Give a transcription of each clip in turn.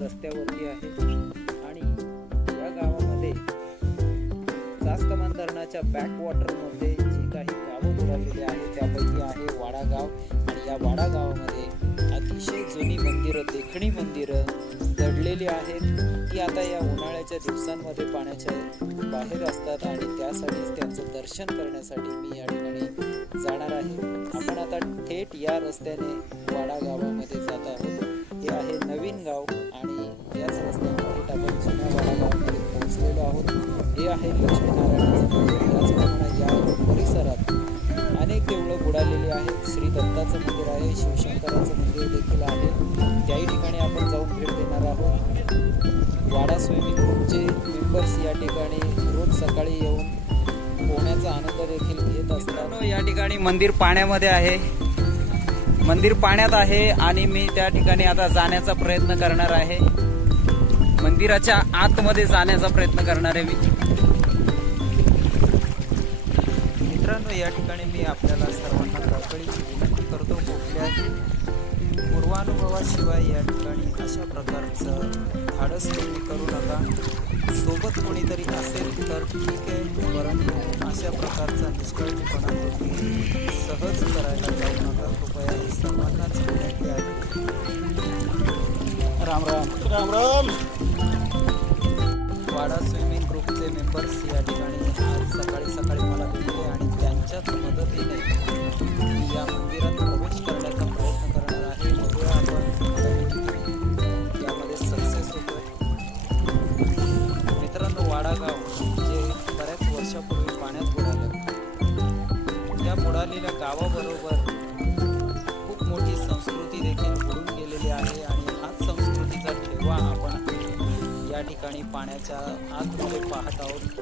रस्त्यावरती आहे. आणि या गावामध्ये चासकमान धरणाच्या बॅक वॉटरमध्ये जी काही गावं बुडालेली आहेत त्यापैकी आहे वाडा गाव आणि या वाडा गावामध्ये अतिशय जुनी मंदिरं देखणी मंदिरं दडलेली आहेत. ती आता या उन्हाळ्याच्या दिवसांमध्ये पाण्याच्या बाहेर असतात आणि त्यासाठीच त्यांचं दर्शन करण्यासाठी मी या ठिकाणी जाणार आहे. आपण आता थेट या रस्त्याने वाडा गावामध्ये जात आहोत. हे आहे नवीन गाव. याच रस्त्याने आपण जुन्या पोहोचलेलो आहोत. हे आहे लक्ष्मीनारायणाचं मंदिर. त्याचप्रमाणे या परिसरात अनेक देवळं बुडालेली आहेत. श्री दत्ताचं मंदिर आहे शिवशंकराचं मंदिर देखील आहे. त्याही ठिकाणी आपण जाऊन भेट देणार आहोत. वाडा स्विमिंग ग्रुपचे मेंबर्स या ठिकाणी रोज सकाळी येऊन पोहण्याचा आनंद देखील घेत असतात. या ठिकाणी मंदिर पाण्यामध्ये आहे. मंदिर पाण्यात आहे आणि मी त्या ठिकाणी आता जाण्याचा प्रयत्न करणार आहे. मंदिराच्या आतमध्ये जाण्याचा प्रयत्न करणार आहे मी. मित्रांनो या ठिकाणी मी आपल्याला सर्वांना कळकळीची विनंती करतो कुठल्याही पूर्वानुभवाशिवाय या ठिकाणी अशा प्रकारचं धाडस तुम्ही करू नका. सोबत कोणीतरी असेल तर ठीक आहे परंतु अशा प्रकारचा निष्काळजीपणा तुम्ही सहज करायला जाऊ नका. कृपया सर्वांनाच विनंती आहे. राम राम. राम राम. ग्रुपचे मेंबर्स ठिकाणी पाण्याच्या आतमध्ये पाहत आहोत.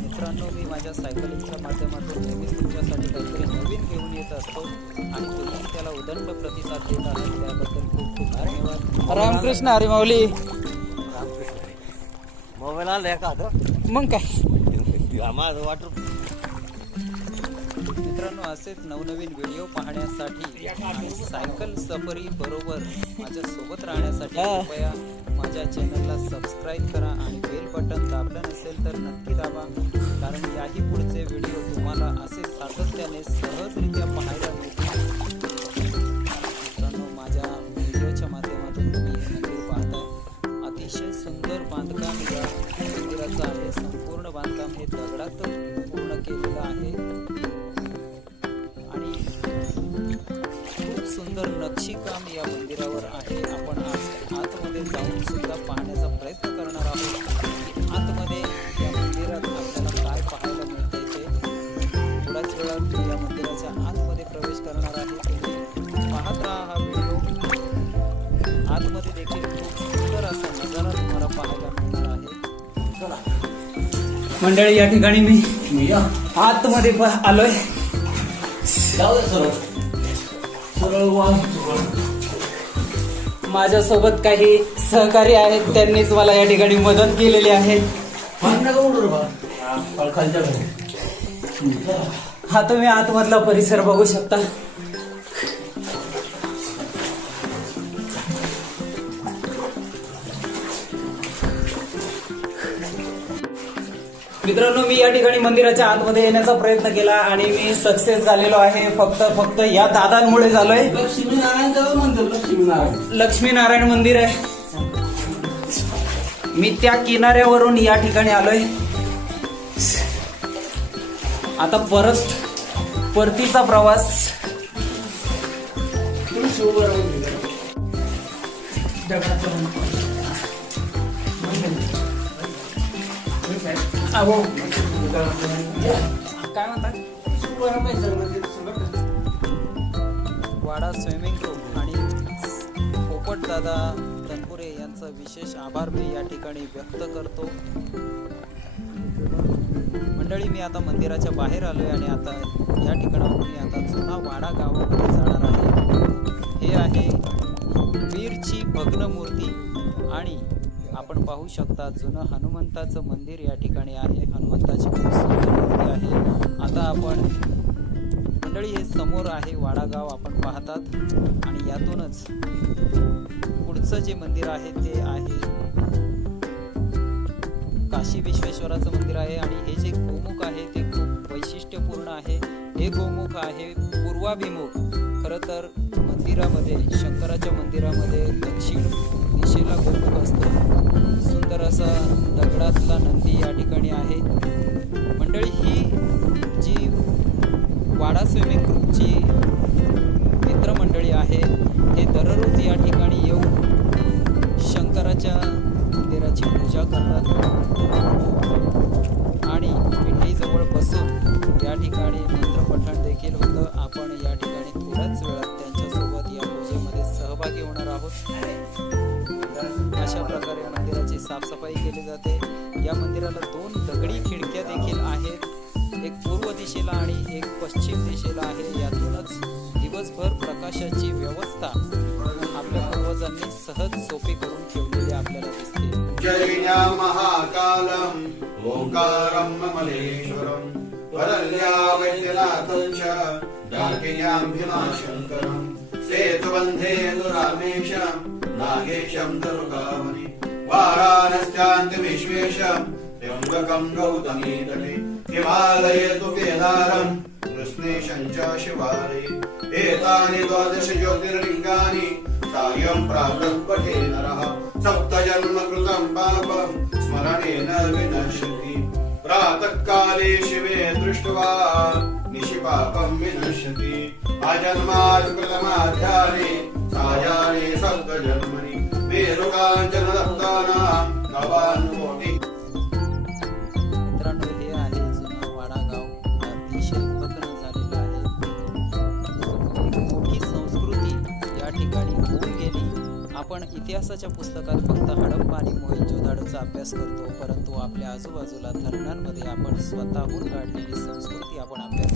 मित्रांनो मी माझ्या सायकलिंगच्या माध्यमातून नेहमीच तुमच्यासाठी काहीतरी नवीन घेऊन येत असतो आणि तुम्ही त्याला उदंड प्रतिसाद देत आहात त्याबद्दल खूप खूप धन्यवाद. रामकृष्ण हरी. माऊली मोबाईल आलाय का आता मग काय? माझं वाटर मित्रांनो असेच नवनवीन व्हिडिओ पाहण्यासाठी आणि सायकल सफरी बरोबर माझ्या सोबत राहण्यासाठी कृपया माझ्या चॅनलला सबस्क्राईब करा आणि बेल बटन दाबलं नसेल तर नक्की दाबा. कारण याही पुढचे व्हिडिओ तुम्हाला असे सातत्याने सहजरित्या पाहायला सुंदर नक्षीकाम या मंदिरावर आहे. आपण आज आतमध्ये जाऊन सुद्धा पाहण्याचा प्रयत्न करणार आहोत. की आतमध्ये या मंदिरात आपल्याला काय पाहायला मिळते ते थोड्याच वेळात या मंदिराच्या आतमध्ये प्रवेश करणार आहे तुम्ही पाहत राहा हा व्हिडिओ. आतमध्ये देखील खूप सुंदर असा नजारा तुम्हाला पाहायला मिळणार आहे. मंडळी या ठिकाणी मी आतमध्ये आलोय. जाऊ दे सरळ सरळ वाल माझ्यासोबत काही सहकारी आहेत त्यांनीच मला या ठिकाणी मदत केलेली आहे. हा तुम्ही आतमधला परिसर बघू शकता. मित्रांनो मी या ठिकाणी मंदिराच्या आतमध्ये येण्याचा प्रयत्न केला आणि मी सक्सेस झालेलो आहे. फक्त फक्त या दादांमुळे झालोय. लक्ष्मीनारायण जवळ लक्ष्मीनारायण लक्ष्मीनारायण मंदिर आहे. मी त्या किनाऱ्यावरून या ठिकाणी आलोय. आता परत परतीचा प्रवास. तुम्ही काय म्हणतात वाडा स्विमिंग पूल आणि पोपट दादा तनपुरे यांचा विशेष आभार मी या ठिकाणी व्यक्त करतो. मंडळी मी आता मंदिराच्या बाहेर आलोय आणि आता या ठिकाणाहून मी आता जुना वाडा गावामध्ये जाणार आहे. हे आहे वीरची भग्न मूर्ती आणि आपण पाहू शकता जुनं हनुमंताचं मंदिर या ठिकाणी आहे. हनुमंताची खूप सुंदर मूर्ती आहे. आता आपण मंडळी हे समोर आहे वाडागाव. आपण पाहतात. आणि यातूनच पुढचं पुढचं जे मंदिर आहे ते आहे काशी विश्वेश्वराचं मंदिर आहे. आणि हे जे गोमुख आहे ते खूप वैशिष्ट्यपूर्ण आहे. हे गोमुख आहे पूर्वाभिमुख. खरं तर मंदिरामध्ये शंकराच्या मंदिरामध्ये दक्षिण घेणार आहोत. अशा प्रकारे मंदिराची साफसफाई केली जाते. या मंदिराला दोन दगडी खिडक्या देखील आहेत. एक पूर्व दिशेला आणि एक पश्चिम दिशेला आहे. यातूनच दिवसभर प्रकाशाची व्यवस्था आपल्या पूर्वजांनी सहज सोपी करून ठेवलेली आपल्याला दिसते. जयिन्या महाकालम् ओङ्कारं ममलेश्वरम् वरल्या वैद्यनाथं च डाकिन्यां भीमाशङ्करम् सेतुबन्धे दुरामेशम् नागेशं तरुकामणि वाराणस्यान्तिविश्वेशम् त्र्यम्बकं गौतमी तटे हिमालये तु केदारम् कृष्णेशं च शिवालये एतानि द्वादश ज्योतिर्लिङ्गानि सायं प्रातः पठे नरः सप्तजन्म कृतं पापं स्मरणेन विनश्यति। प्रातःकाले शिवे दृष्ट्वा निशिपापं विनश्यति। अजन्मात् कृतमाध्याने सायाने सप्तजन्मनि मेरुकाञ्चन दत्तानां मित्रांनो हे आहे जुनं वाडा गाव. अतिशय आहे. एक मोठी संस्कृती या ठिकाणी होऊन गेली. आपण इतिहासाच्या पुस्तकात फक्त हडप्पा आणि मोहिंजोदाडोचा अभ्यास करतो परंतु आपल्या आजूबाजूला धरणांमध्ये आपण स्वतःहून काढलेली संस्कृती आपण अभ्यास